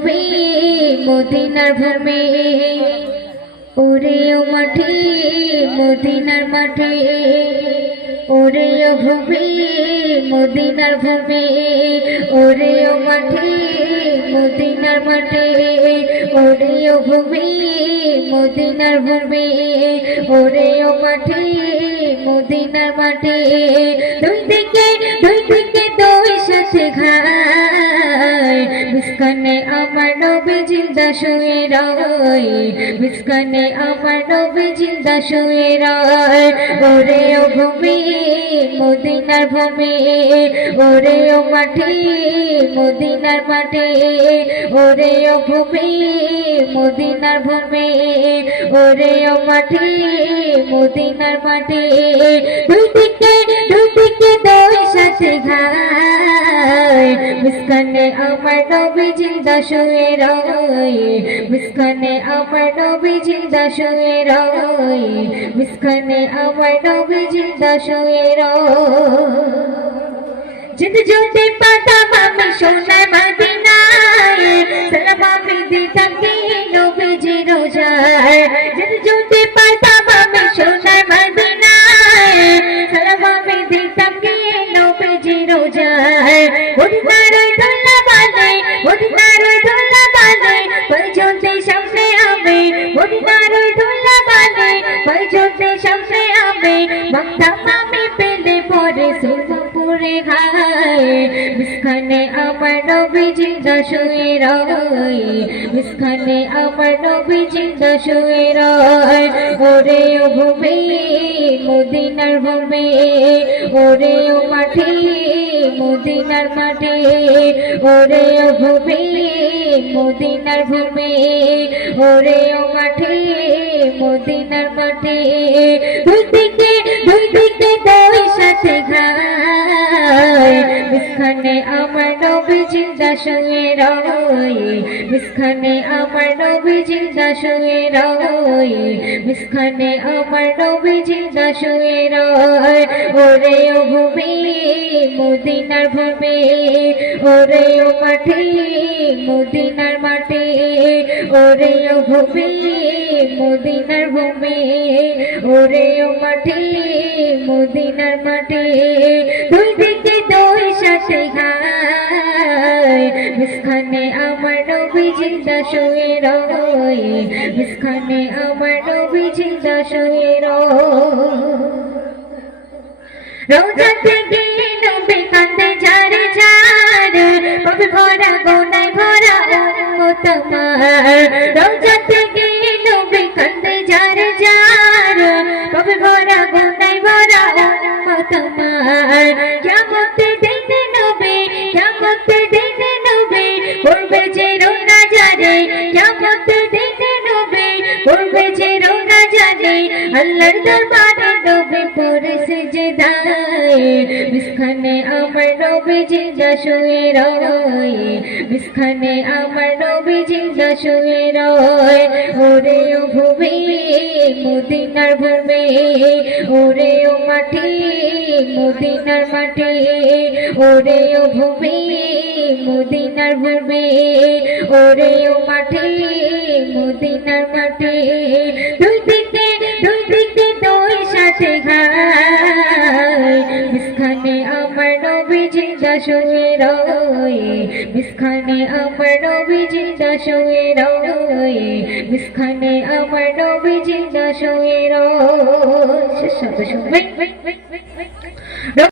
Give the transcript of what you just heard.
ভূমি মদিনার ভূমি ওরে ও মাটি মদিনার মাটি ওরে ও ভূমি মদিনার ভূমি ওরে ও মাটি মদিনার মাটি ওরে ও ভূমি মদিনার ভূমি ওরে ও মাটি মদিনার মাটি দুই দিকে দুই সাথে ঘায় বিস্কানে আমার নবী জিন্দা শুয়ে রয় বিস্কানে আমার নবী জিন্দা শুয়ে রয় ওরে ও ভূমি মদিনার ভূমি ওরে ও মাটি মদিনার মাটি ওরে ও ভূমি মদিনার ভূমি ওরে ও মাটি মদিনার মাটি দুই দিকে দুই সাথে ঘায় বিস্কানে আমার নবী জিন্দা শুয়ে রয় বিস্কানে আমার নবী জিন্দা শুয়ে রয় বিস্কানে আমার নবী জিন্দা শুয়ে রয় যেতে যেতে পাতাম আমি সোনার মদিনায় সালাম আমি দিতাম গিয়ে নবীজির রোজায় যেতে যেতে পাতাম আমি সোনার মদিনায় সালাম আমি দিতাম গিয়ে নবীজির রোজায় মদিনার দোলা বাঁধে মদিনার দোলা বাঁধে পরিচলতে সামনে আমি মদিনার দোলা বাঁধে পরিচলতে সামনে আমি মাখতাম আমি পেলে পরে সুরপুরে খায় বিস্কানে আমার নবী জিন্দা শুয়ে রয় বিস্কানে আমার নবী জিন্দা শুয়ে রয় ওরে ও ভূমি মদিনার ভূমি ওরে ও মাটি মদিনার মাটি ওরে ও ভূমি মদিনার ভূমি ওরে ও মাটি মদিনার মাটি দুই দিকে দুই সাথে ঘায় বিস্কানে আমার নবী জিন্দা শুয়ে রয় বিস্কানে আমার নবী জিন্দা শুয়ে রয় বিস্কানে আমার নবী জিন্দা শুয়ে রয় ওরে ও ভূমি মদিনার ভূমি ওরে ও মাটি মদিনার মাটি ওরে ও ভূমি মদিনার ভূমি ওরে ও মাটি মদিনার মাটি দুই দিকে দুই সাথে ঘায় বিস্কানে আমার নবী জিন্দা শুয়ে রয় বিস্কানে আমার নবী জিন্দা শুয়ে রয় রোজাতে গিয়ে নবী কান্দে ঝাড়ে ঝাড় পাপে ভরা গোনায় ভরা উম্মত আমার রোজাতে গিয়ে নবী কান্দে ঝাড়ে ঝাড় পাপে ভরা গোনায় ভরা উম্মত আমার কিয়ামতের দিনে নবী কিয়ামতের দিনে নবী করবে যে রোনা জানে কিয়ামতের দিনে নবী করবে যে রোনা জানে আল্লাহর দরবারে নবী পড়ে সিজদায় বিস্কানে আমার নবী জিন্দা শুয়ে রয় বিস্কানে আমার নবী জিন্দা শুয়ে রয় ওরে ও ভূমি মদিনার ভূমি ওরে ও মাটি মদিনার মাটি ওরে ও ভূমি মদিনার ভূমি ওরে ও মাটি মদিনার মাটি দুই দিকে দুই সাথে ঘায় বিস্কানে আমার নবী জিন্দা শুয়ে রয় বিস্কানে আমার নবী জিন্দা শুয়ে রয় বিস্কানে আমার নবী জিন্দা শুয়ে রয়